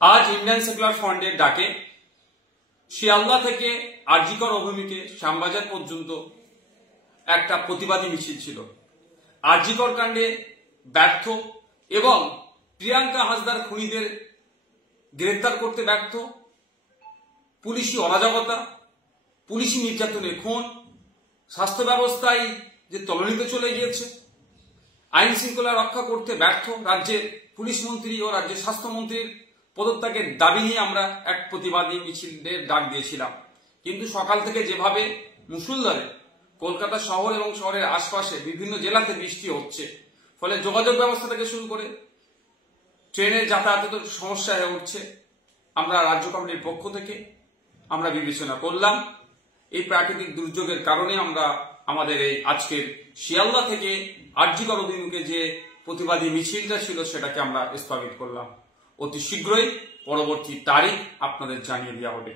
আজ Indian secular ফ্রন্টের ডাকে শিয়ালদা থেকে আরজিকর অভিমুখে শ্যামবাজার পর্যন্ত একটা প্রতিবাদী মিছিল ছিল। আরজিকর কাণ্ডে ব্যর্থ এবং প্রিয়াঙ্কা হাসদার খুনিদের গ্রেফতার করতে ব্যর্থ, পুলিশি অরাজকতা, পুলিশি নির্যাতনের খুন, স্বাস্থ্য ব্যবস্থায় যে তলানিতে চলে গিয়েছে, আইন শৃঙ্খলা রক্ষা করতে ব্যর্থ রাজ্যের পুলিশ মন্ত্রী ও রাজ্যের স্বাস্থ্যমন্ত্রীর পদত্যাগের দাবি নিয়ে আমরা এক প্রতিবাদী মিছিলের ডাক দিয়েছিলাম। কিন্তু সকাল থেকে যেভাবে মুষলধারে কলকাতা শহর এবং শহরের আশপাশে বিভিন্ন জেলাতে বৃষ্টি হচ্ছে, ফলে যোগাযোগ ব্যবস্থা থেকে শুরু করে ট্রেনের যাতায়াতের সমস্যা হয়ে উঠছে, আমরা রাজ্য কমিটির পক্ষ থেকে আমরা বিবেচনা করলাম এই প্রাকৃতিক দুর্যোগের কারণে আমরা আমাদের এই আজকের শিয়ালদা থেকে আরজিকর অভিমুখে যে প্রতিবাদী মিছিলটা ছিল সেটাকে আমরা স্থগিত করলাম। অতি শীঘ্রই পরবর্তী তারিখ আপনাদের জানিয়ে দেওয়া হবে।